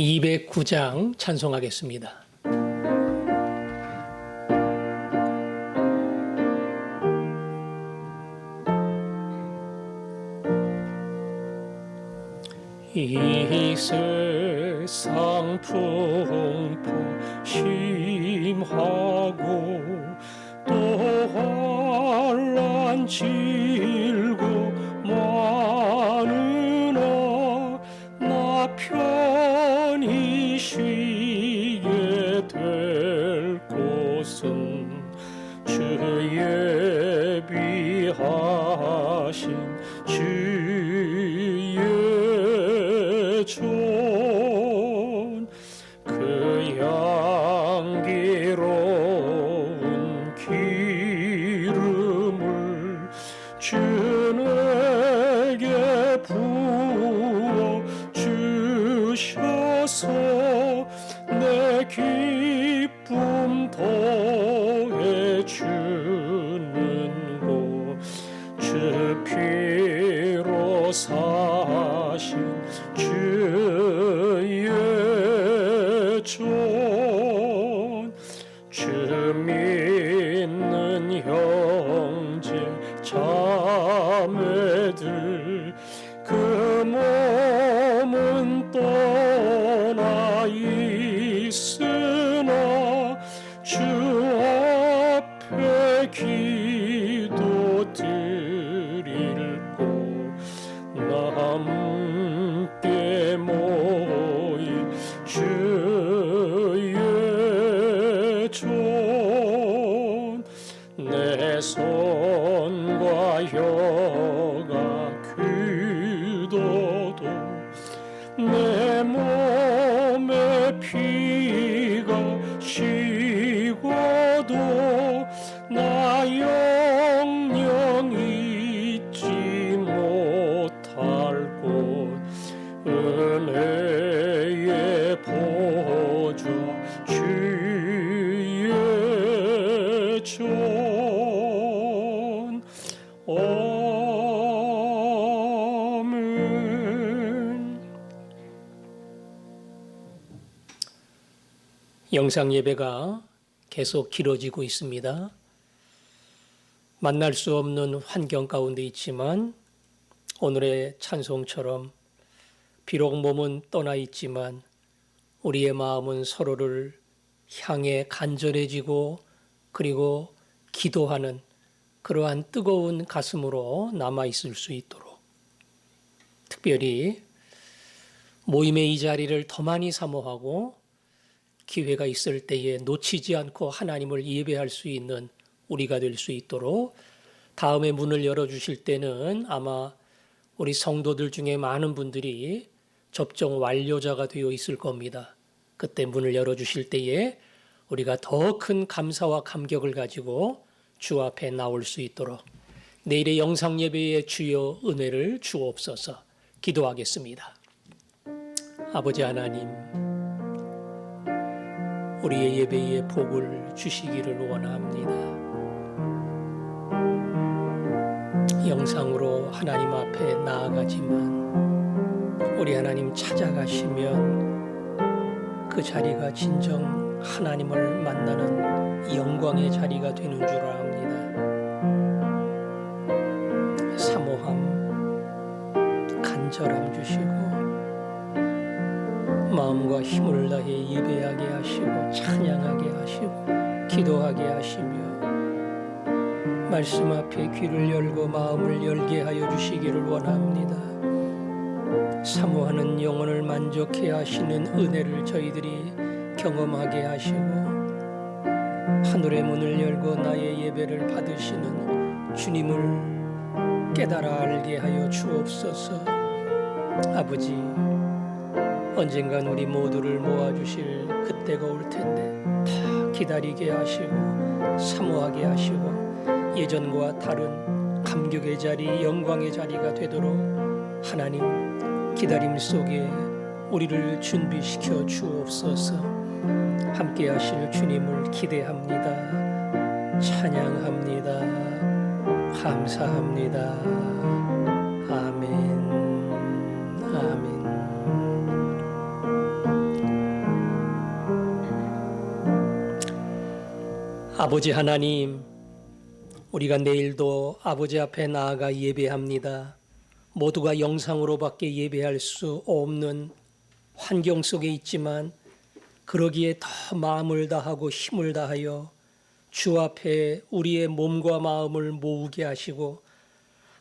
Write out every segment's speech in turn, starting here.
209장 찬송하겠습니다. 이 세상 풍포심하고 또 환난 질고 많으나 나 편히 쉬게 될 곳은 주 예비하신 주의 전 그 향기로운 기름을 주 내게 부어 주셔서 내 기쁨 더해 주는 곳 주 피로 사신 주의 전 주 믿는 형제 자매들 그 몸은 떠나 있으나 주 앞에 기도 드릴 곳 함께 모인 주의 전 내 손과 혀가 굳어도 내 몸에 피가 식어도 나 영영 잊지 못할 곳 은혜의 보좌 주의 전 아멘. 영상 예배가 계속 길어지고 있습니다. 만날 수 없는 환경 가운데 있지만 오늘의 찬송처럼 비록 몸은 떠나 있지만 우리의 마음은 서로를 향해 간절해지고 그리고 기도하는 그러한 뜨거운 가슴으로 남아있을 수 있도록 특별히 모임의 이 자리를 더 많이 사모하고 기회가 있을 때에 놓치지 않고 하나님을 예배할 수 있는 우리가 될 수 있도록 다음에 문을 열어주실 때는 아마 우리 성도들 중에 많은 분들이 접종 완료자가 되어 있을 겁니다. 그때 문을 열어주실 때에 우리가 더 큰 감사와 감격을 가지고 주 앞에 나올 수 있도록 내일의 영상 예배의 주여 은혜를 주옵소서. 기도하겠습니다. 아버지 하나님, 우리의 예배의 복을 주시기를 원합니다. 영상으로 하나님 앞에 나아가지만 우리 하나님 찾아가시면 그 자리가 진정 하나님을 만나는 영광의 자리가 되는 줄 압니다. 사모함, 간절함 주시고 마음과 힘을 다해 예배하게 하시고 찬양하게 하시고 기도하게 하시며 말씀 앞에 귀를 열고 마음을 열게 하여 주시기를 원합니다. 사모하는 영혼을 만족해 하시는 은혜를 저희들이 경험하게 하시고 하늘의 문을 열고 나의 예배를 받으시는 주님을 깨달아 알게 하여 주옵소서. 아버지, 언젠간 우리 모두를 모아주실 그때가 올 텐데 다 기다리게 하시고 사모하게 하시고 예전과 다른 감격의 자리, 영광의 자리가 되도록 하나님 기다림 속에 우리를 준비시켜 주옵소서. 함께 하실 주님을 기대합니다. 찬양합니다. 감사합니다. 아멘. 아멘. 아버지 하나님, 우리가 내일도 아버지 앞에 나아가 예배합니다. 모두가 영상으로밖에 예배할 수 없는 환경 속에 있지만 그러기에 더 마음을 다하고 힘을 다하여 주 앞에 우리의 몸과 마음을 모으게 하시고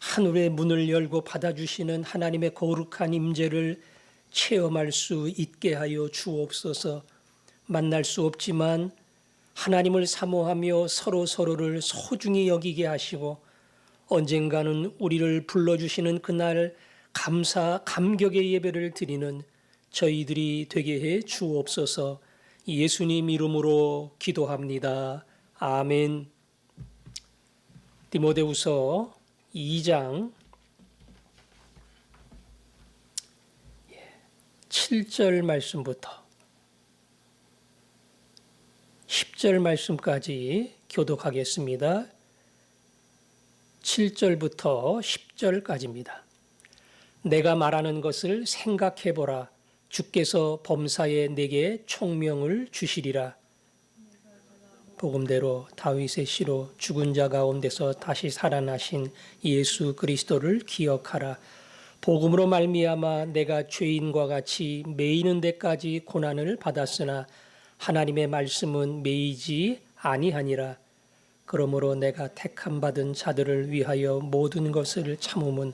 하늘의 문을 열고 받아주시는 하나님의 거룩한 임재를 체험할 수 있게 하여 주옵소서. 만날 수 없지만 하나님을 사모하며 서로를 소중히 여기게 하시고 언젠가는 우리를 불러주시는 그날 감격의 예배를 드리는 저희들이 되게 해 주옵소서. 예수님 이름으로 기도합니다. 아멘. 디모데후서 2장 7절 말씀부터 10절 말씀까지 교독하겠습니다. 7절부터 10절까지입니다. 내가 말하는 것을 생각해보라. 주께서 범사에 내게 총명을 주시리라. 복음대로 다윗의 씨로 죽은 자 가운데서 다시 살아나신 예수 그리스도를 기억하라. 복음으로 말미암아 내가 죄인과 같이 매이는 데까지 고난을 받았으나 하나님의 말씀은 매이지 아니하니라. 그러므로 내가 택함 받은 자들을 위하여 모든 것을 참음은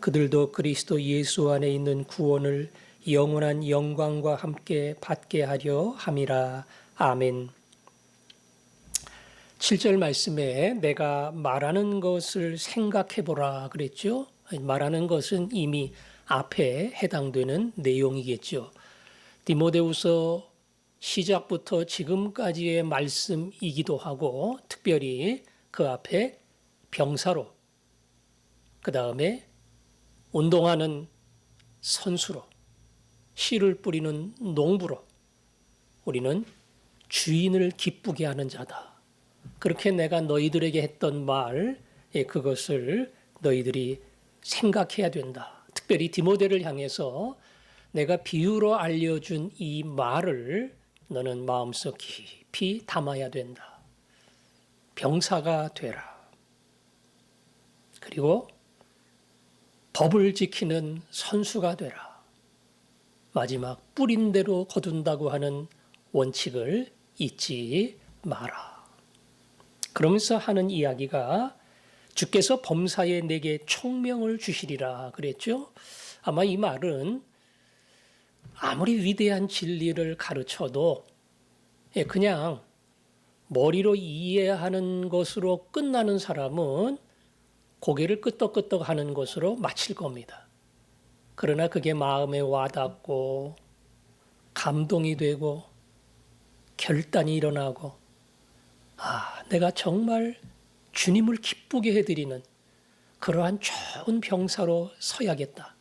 그들도 그리스도 예수 안에 있는 구원을 영원한 영광과 함께 받게 하려 함이라. 아멘. 7절 말씀에 내가 말하는 것을 생각해보라 그랬죠. 말하는 것은 이미 앞에 해당되는 내용이겠죠. 디모데후서 시작부터 지금까지의 말씀이기도 하고 특별히 그 앞에 병사로, 그 다음에 운동하는 선수로, 씨를 뿌리는 농부로 우리는 주인을 기쁘게 하는 자다. 그렇게 내가 너희들에게 했던 말, 그것을 너희들이 생각해야 된다. 특별히 디모데를 향해서 내가 비유로 알려준 이 말을 너는 마음속 깊이 담아야 된다. 병사가 되라. 그리고 법을 지키는 선수가 되라. 마지막 뿌린 대로 거둔다고 하는 원칙을 잊지 마라. 그러면서 하는 이야기가 주께서 범사에 내게 총명을 주시리라 그랬죠. 아마 이 말은 아무리 위대한 진리를 가르쳐도 그냥 머리로 이해하는 것으로 끝나는 사람은 고개를 끄덕끄덕 하는 것으로 마칠 겁니다. 그러나 그게 마음에 와닿고 감동이 되고 결단이 일어나고 내가 정말 주님을 기쁘게 해드리는 그러한 좋은 병사로 서야겠다.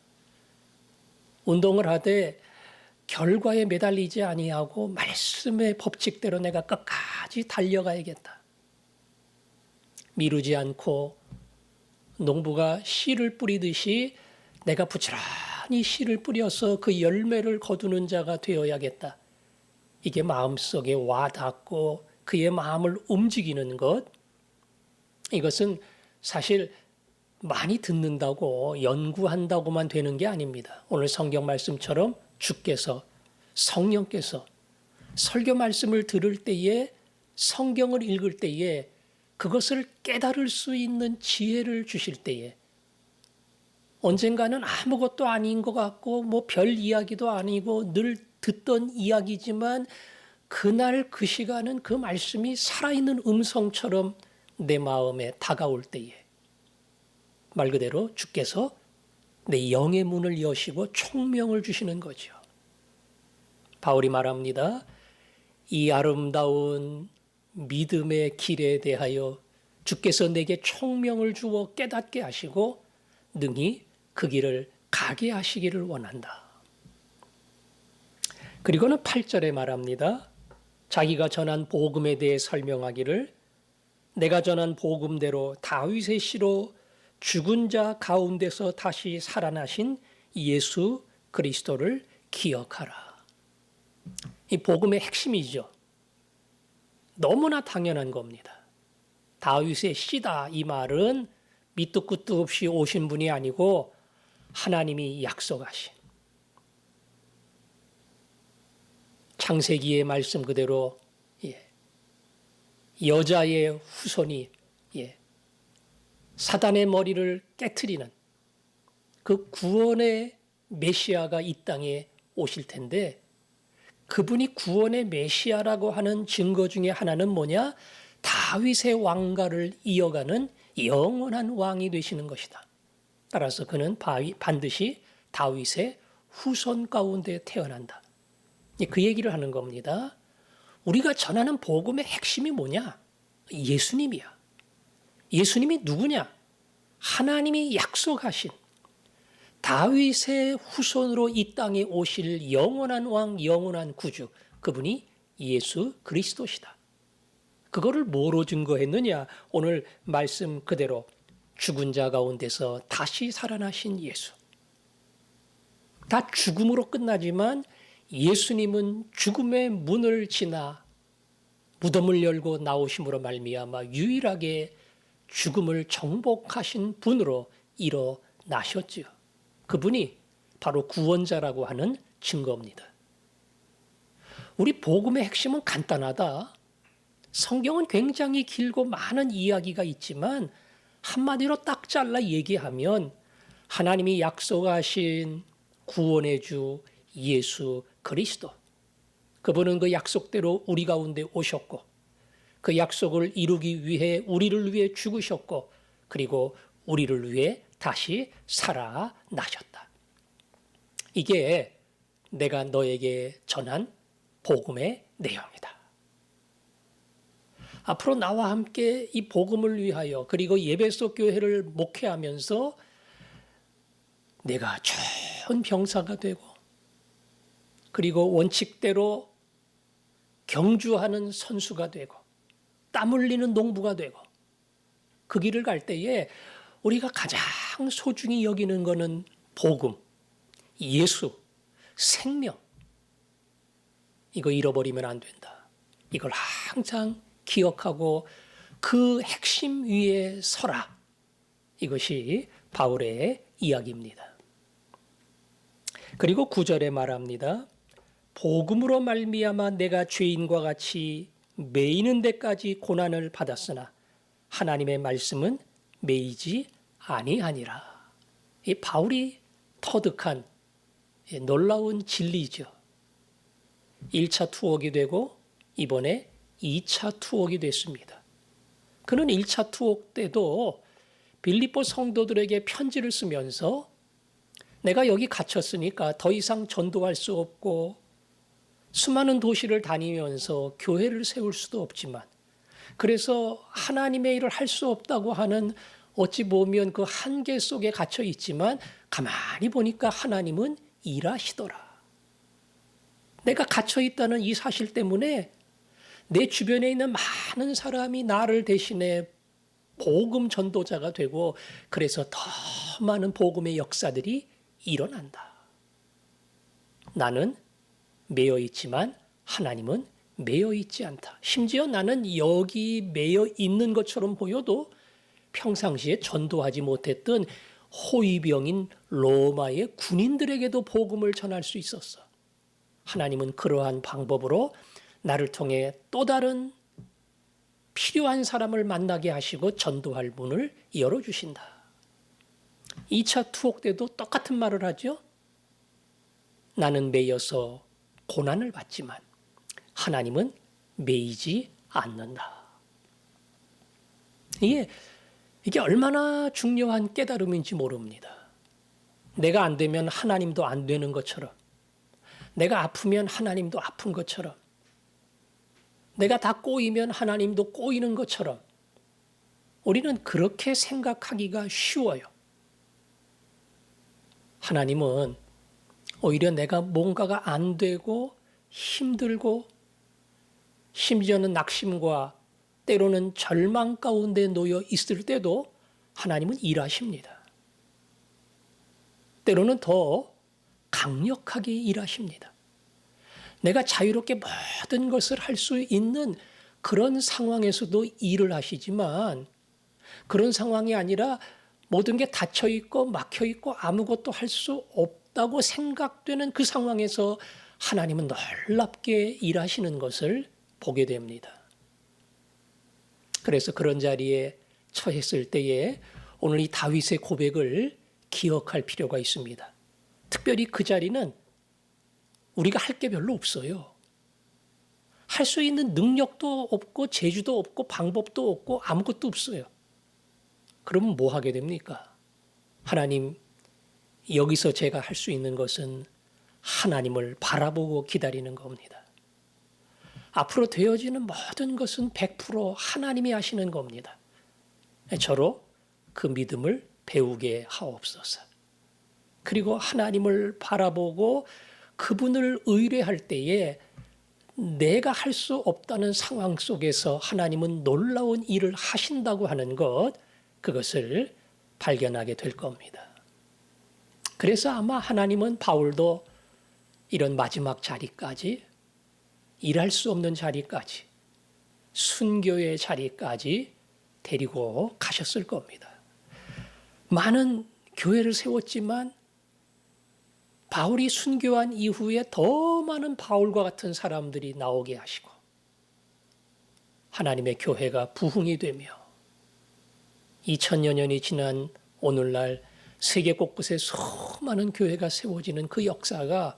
운동을 하되 결과에 매달리지 아니하고 말씀의 법칙대로 내가 끝까지 달려가야겠다. 미루지 않고 농부가 씨를 뿌리듯이 내가 부지런히 씨를 뿌려서 그 열매를 거두는 자가 되어야겠다. 이게 마음속에 와닿고 그의 마음을 움직이는 것, 이것은 사실 많이 듣는다고 연구한다고만 되는 게 아닙니다. 오늘 성경 말씀처럼 주께서, 성령께서 설교 말씀을 들을 때에, 성경을 읽을 때에 그것을 깨달을 수 있는 지혜를 주실 때에 언젠가는 아무것도 아닌 것 같고 뭐 별 이야기도 아니고 늘 듣던 이야기지만 그날 그 시간은 그 말씀이 살아있는 음성처럼 내 마음에 다가올 때에 말 그대로 주께서 내 영의 문을 여시고 총명을 주시는 거죠. 바울이 말합니다. 이 아름다운 믿음의 길에 대하여 주께서 내게 총명을 주어 깨닫게 하시고 능히 그 길을 가게 하시기를 원한다. 그리고는 8절에 말합니다. 자기가 전한 복음에 대해 설명하기를 내가 전한 복음대로 다윗의 씨로 죽은 자 가운데서 다시 살아나신 예수 그리스도를 기억하라. 이 복음의 핵심이죠. 너무나 당연한 겁니다. 다윗의 씨다 이 말은 밑도 끝도 없이 오신 분이 아니고 하나님이 약속하신 창세기의 말씀 그대로 여자의 후손이 사단의 머리를 깨트리는 그 구원의 메시아가 이 땅에 오실 텐데 그분이 구원의 메시아라고 하는 증거 중에 하나는 뭐냐? 다윗의 왕가를 이어가는 영원한 왕이 되시는 것이다. 따라서 그는 반드시 다윗의 후손 가운데 태어난다. 그 얘기를 하는 겁니다. 우리가 전하는 복음의 핵심이 뭐냐? 예수님이야. 예수님이 누구냐? 하나님이 약속하신 다윗의 후손으로 이 땅에 오실 영원한 왕, 영원한 구주, 그분이 예수 그리스도시다. 그거를 뭐로 증거했느냐? 오늘 말씀 그대로 죽은 자 가운데서 다시 살아나신 예수. 다 죽음으로 끝나지만 예수님은 죽음의 문을 지나 무덤을 열고 나오심으로 말미암아 유일하게 죽음을 정복하신 분으로 일어나셨지요. 그분이 바로 구원자라고 하는 증거입니다. 우리 복음의 핵심은 간단하다. 성경은 굉장히 길고 많은 이야기가 있지만 한마디로 딱 잘라 얘기하면 하나님이 약속하신 구원의 주 예수 그리스도. 그분은 그 약속대로 우리 가운데 오셨고 그 약속을 이루기 위해 우리를 위해 죽으셨고 그리고 우리를 위해 다시 살아나셨다. 이게 내가 너에게 전한 복음의 내용이다. 앞으로 나와 함께 이 복음을 위하여 그리고 예배소 교회를 목회하면서 내가 좋은 병사가 되고 그리고 원칙대로 경주하는 선수가 되고 땀 흘리는 농부가 되고 그 길을 갈 때에 우리가 가장 소중히 여기는 것은 복음, 예수, 생명. 이거 잃어버리면 안 된다. 이걸 항상 기억하고 그 핵심 위에 서라. 이것이 바울의 이야기입니다. 그리고 9절에 말합니다. 복음으로 말미암아 내가 죄인과 같이 매이는 데까지 고난을 받았으나 하나님의 말씀은 매이지 아니하니라. 이 바울이 터득한 놀라운 진리죠. 1차 투옥이 되고 이번에 2차 투옥이 됐습니다. 그는 1차 투옥 때도 빌립보 성도들에게 편지를 쓰면서 내가 여기 갇혔으니까 더 이상 전도할 수 없고 수많은 도시를 다니면서 교회를 세울 수도 없지만 그래서 하나님의 일을 할 수 없다고 하는 어찌 보면 그 한계 속에 갇혀 있지만 가만히 보니까 하나님은 일하시더라. 내가 갇혀 있다는 이 사실 때문에 내 주변에 있는 많은 사람이 나를 대신해 복음 전도자가 되고 그래서 더 많은 복음의 역사들이 일어난다. 나는 매여 있지만 하나님은 매여 있지 않다. 심지어 나는 여기 매여 있는 것처럼 보여도 평상시에 전도하지 못했던 호위병인 로마의 군인들에게도 복음을 전할 수 있었어. 하나님은 그러한 방법으로 나를 통해 또 다른 필요한 사람을 만나게 하시고 전도할 문을 열어주신다. 2차 투옥 때도 똑같은 말을 하죠. 나는 매여서 고난을 받지만 하나님은 매이지 않는다. 이게 얼마나 중요한 깨달음인지 모릅니다. 내가 안 되면 하나님도 안 되는 것처럼, 내가 아프면 하나님도 아픈 것처럼, 내가 다 꼬이면 하나님도 꼬이는 것처럼 우리는 그렇게 생각하기가 쉬워요. 하나님은 오히려 내가 뭔가가 안 되고 힘들고 심지어는 낙심과 때로는 절망 가운데 놓여 있을 때도 하나님은 일하십니다. 때로는 더 강력하게 일하십니다. 내가 자유롭게 모든 것을 할 수 있는 그런 상황에서도 일을 하시지만 그런 상황이 아니라 모든 게 닫혀 있고 막혀 있고 아무것도 할 수 없다고 생각되는 그 상황에서 하나님은 놀랍게 일하시는 것을 보게 됩니다. 그래서 그런 자리에 처했을 때에 오늘 이 다윗의 고백을 기억할 필요가 있습니다. 특별히 그 자리는 우리가 할 게 별로 없어요. 할 수 있는 능력도 없고 재주도 없고 방법도 없고 아무것도 없어요. 그러면 뭐 하게 됩니까? 하나님, 여기서 제가 할 수 있는 것은 하나님을 바라보고 기다리는 겁니다. 앞으로 되어지는 모든 것은 100% 하나님이 하시는 겁니다. 저로 그 믿음을 배우게 하옵소서. 그리고 하나님을 바라보고 그분을 의뢰할 때에 내가 할 수 없다는 상황 속에서 하나님은 놀라운 일을 하신다고 하는 것, 그것을 발견하게 될 겁니다. 그래서 아마 하나님은 바울도 이런 마지막 자리까지, 일할 수 없는 자리까지, 순교의 자리까지 데리고 가셨을 겁니다. 많은 교회를 세웠지만 바울이 순교한 이후에 더 많은 바울과 같은 사람들이 나오게 하시고 하나님의 교회가 부흥이 되며 2000여 년이 지난 오늘날 세계 곳곳에 수많은 교회가 세워지는 그 역사가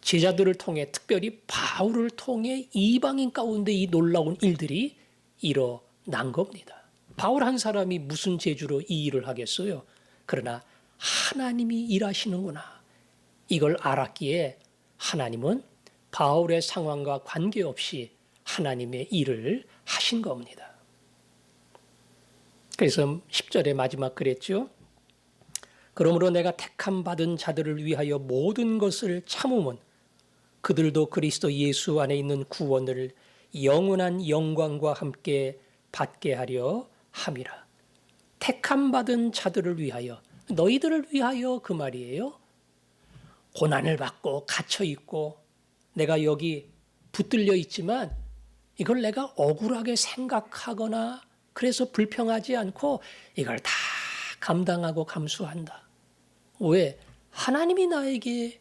제자들을 통해, 특별히 바울을 통해 이방인 가운데 이 놀라운 일들이 일어난 겁니다. 바울 한 사람이 무슨 재주로 이 일을 하겠어요? 그러나 하나님이 일하시는구나, 이걸 알았기에 하나님은 바울의 상황과 관계없이 하나님의 일을 하신 겁니다. 그래서 10절의 마지막 그랬죠. 그러므로 내가 택함 받은 자들을 위하여 모든 것을 참음은 그들도 그리스도 예수 안에 있는 구원을 영원한 영광과 함께 받게 하려 함이라. 택함 받은 자들을 위하여, 너희들을 위하여 그 말이에요. 고난을 받고 갇혀 있고 내가 여기 붙들려 있지만 이걸 내가 억울하게 생각하거나 그래서 불평하지 않고 이걸 다 감당하고 감수한다. 왜? 하나님이 나에게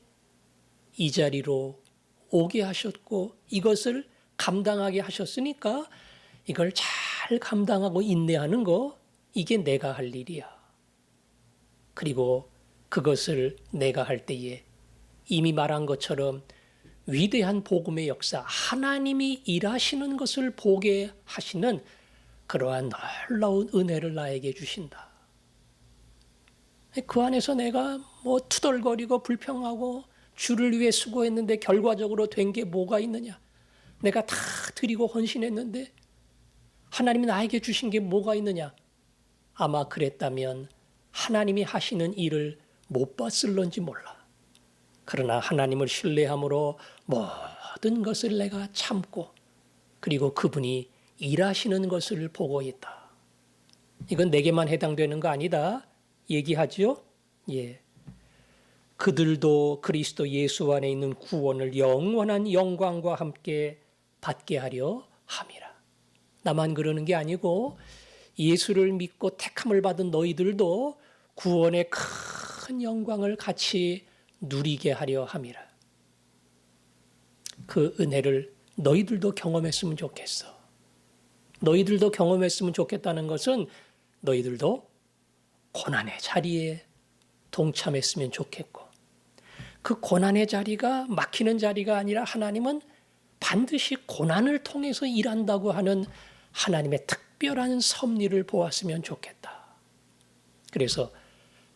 이 자리로 오게 하셨고 이것을 감당하게 하셨으니까 이걸 잘 감당하고 인내하는 거, 이게 내가 할 일이야. 그리고 그것을 내가 할 때에 이미 말한 것처럼 위대한 복음의 역사, 하나님이 일하시는 것을 보게 하시는 그러한 놀라운 은혜를 나에게 주신다. 그 안에서 내가 뭐 투덜거리고 불평하고 주를 위해 수고했는데 결과적으로 된 게 뭐가 있느냐? 내가 다 드리고 헌신했는데 하나님이 나에게 주신 게 뭐가 있느냐? 아마 그랬다면 하나님이 하시는 일을 못 봤을런지 몰라. 그러나 하나님을 신뢰함으로 모든 것을 내가 참고 그리고 그분이 일하시는 것을 보고 있다. 이건 내게만 해당되는 거 아니다 얘기하죠? 예. 그들도 그리스도 예수 안에 있는 구원을 영원한 영광과 함께 받게 하려 함이라. 나만 그러는 게 아니고 예수를 믿고 택함을 받은 너희들도 구원의 큰 영광을 같이 누리게 하려 함이라. 그 은혜를 너희들도 경험했으면 좋겠어. 너희들도 경험했으면 좋겠다는 것은 너희들도 고난의 자리에 동참했으면 좋겠고, 그 고난의 자리가 막히는 자리가 아니라 하나님은 반드시 고난을 통해서 일한다고 하는 하나님의 특별한 섭리를 보았으면 좋겠다. 그래서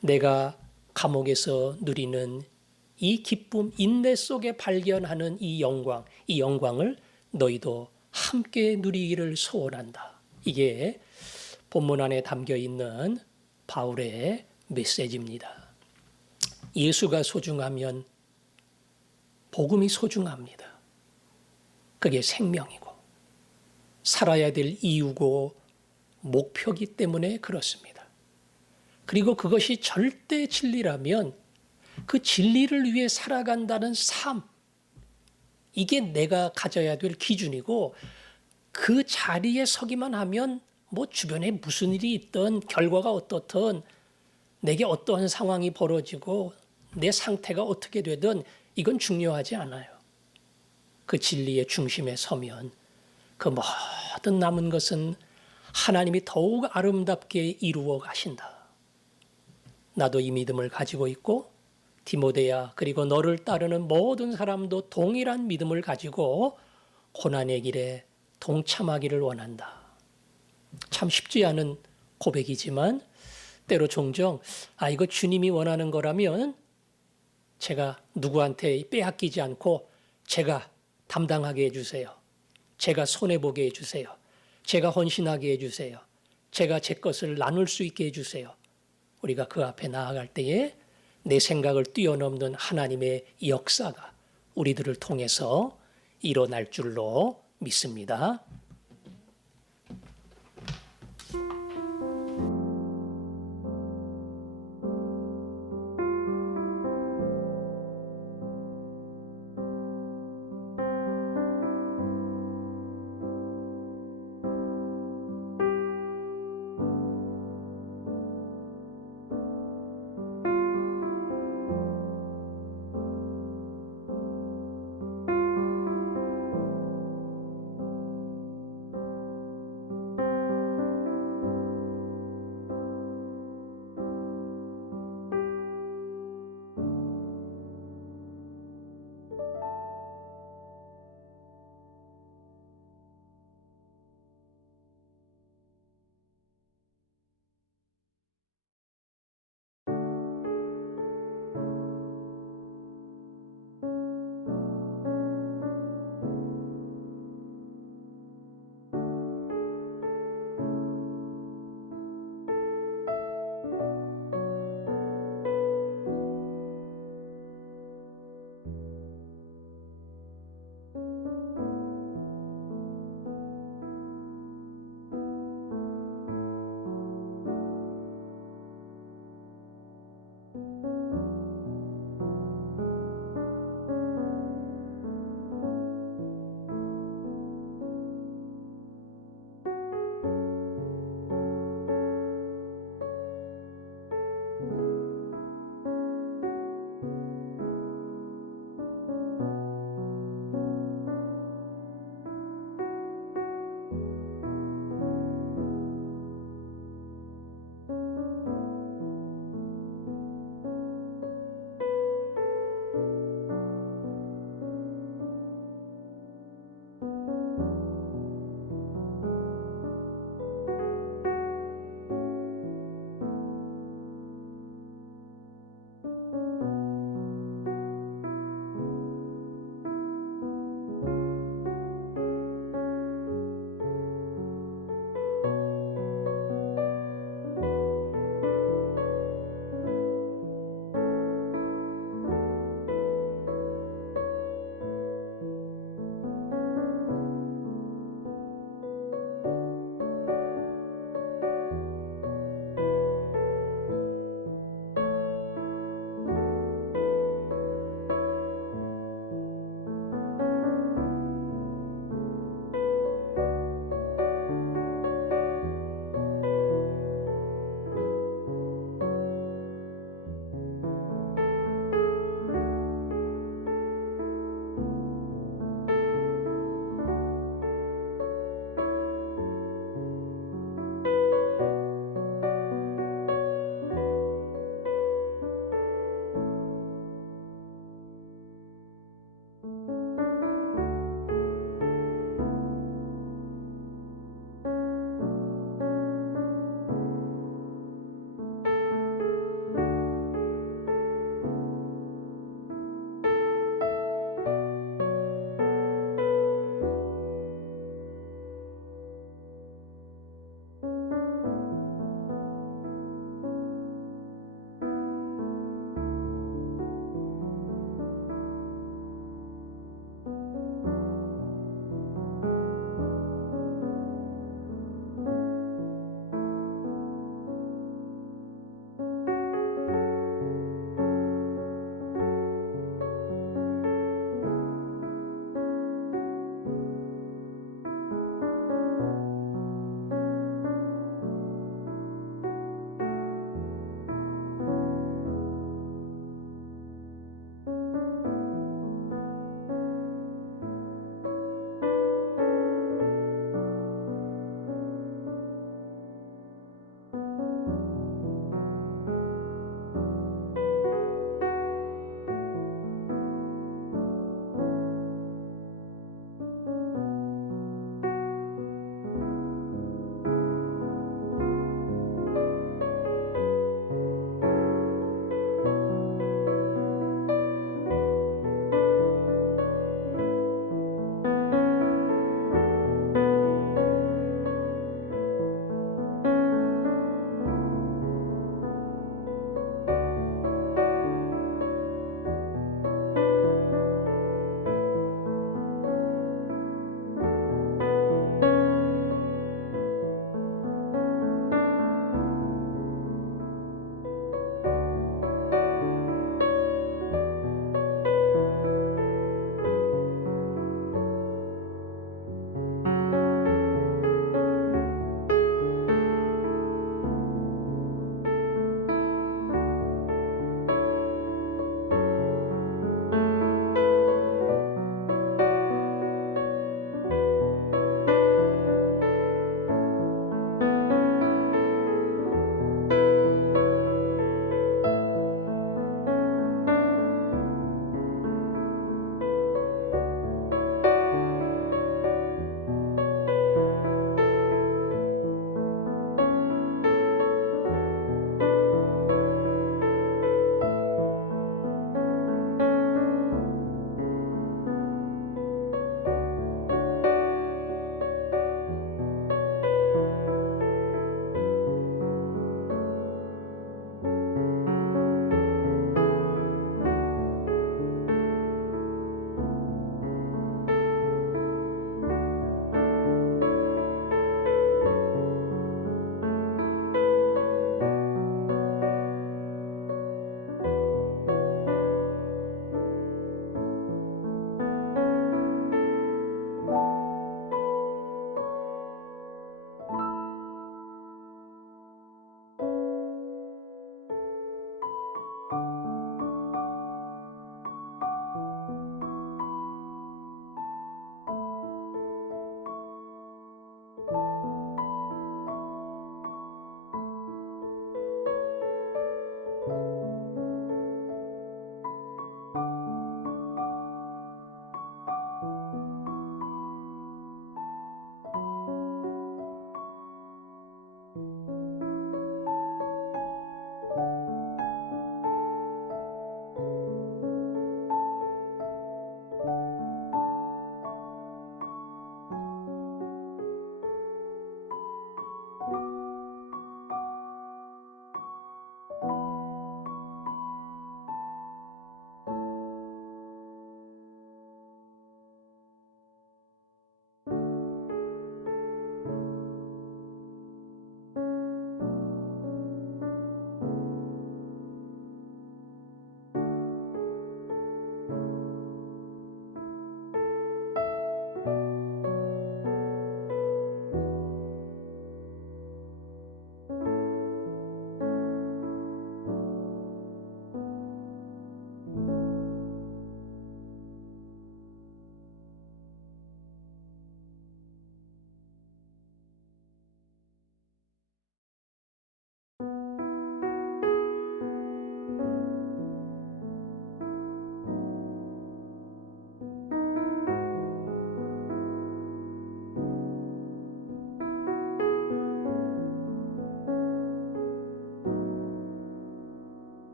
내가 감옥에서 누리는 이 기쁨, 인내 속에 발견하는 이 영광을 너희도 함께 누리기를 소원한다. 이게 본문 안에 담겨 있는 바울의 메시지입니다. 예수가 소중하면 복음이 소중합니다. 그게 생명이고 살아야 될 이유고 목표이기 때문에 그렇습니다. 그리고 그것이 절대 진리라면 그 진리를 위해 살아간다는 삶, 이게 내가 가져야 될 기준이고 그 자리에 서기만 하면 뭐 주변에 무슨 일이 있든 결과가 어떻든 내게 어떠한 상황이 벌어지고 내 상태가 어떻게 되든 이건 중요하지 않아요. 그 진리의 중심에 서면 그 모든 남은 것은 하나님이 더욱 아름답게 이루어 가신다. 나도 이 믿음을 가지고 있고 디모데야 그리고 너를 따르는 모든 사람도 동일한 믿음을 가지고 고난의 길에 동참하기를 원한다. 참 쉽지 않은 고백이지만 때로 종종 이거 주님이 원하는 거라면 제가 누구한테 빼앗기지 않고 제가 담당하게 해주세요. 제가 손해보게 해주세요. 제가 헌신하게 해주세요. 제가 제 것을 나눌 수 있게 해주세요. 우리가 그 앞에 나아갈 때에 내 생각을 뛰어넘는 하나님의 역사가 우리들을 통해서 일어날 줄로 믿습니다.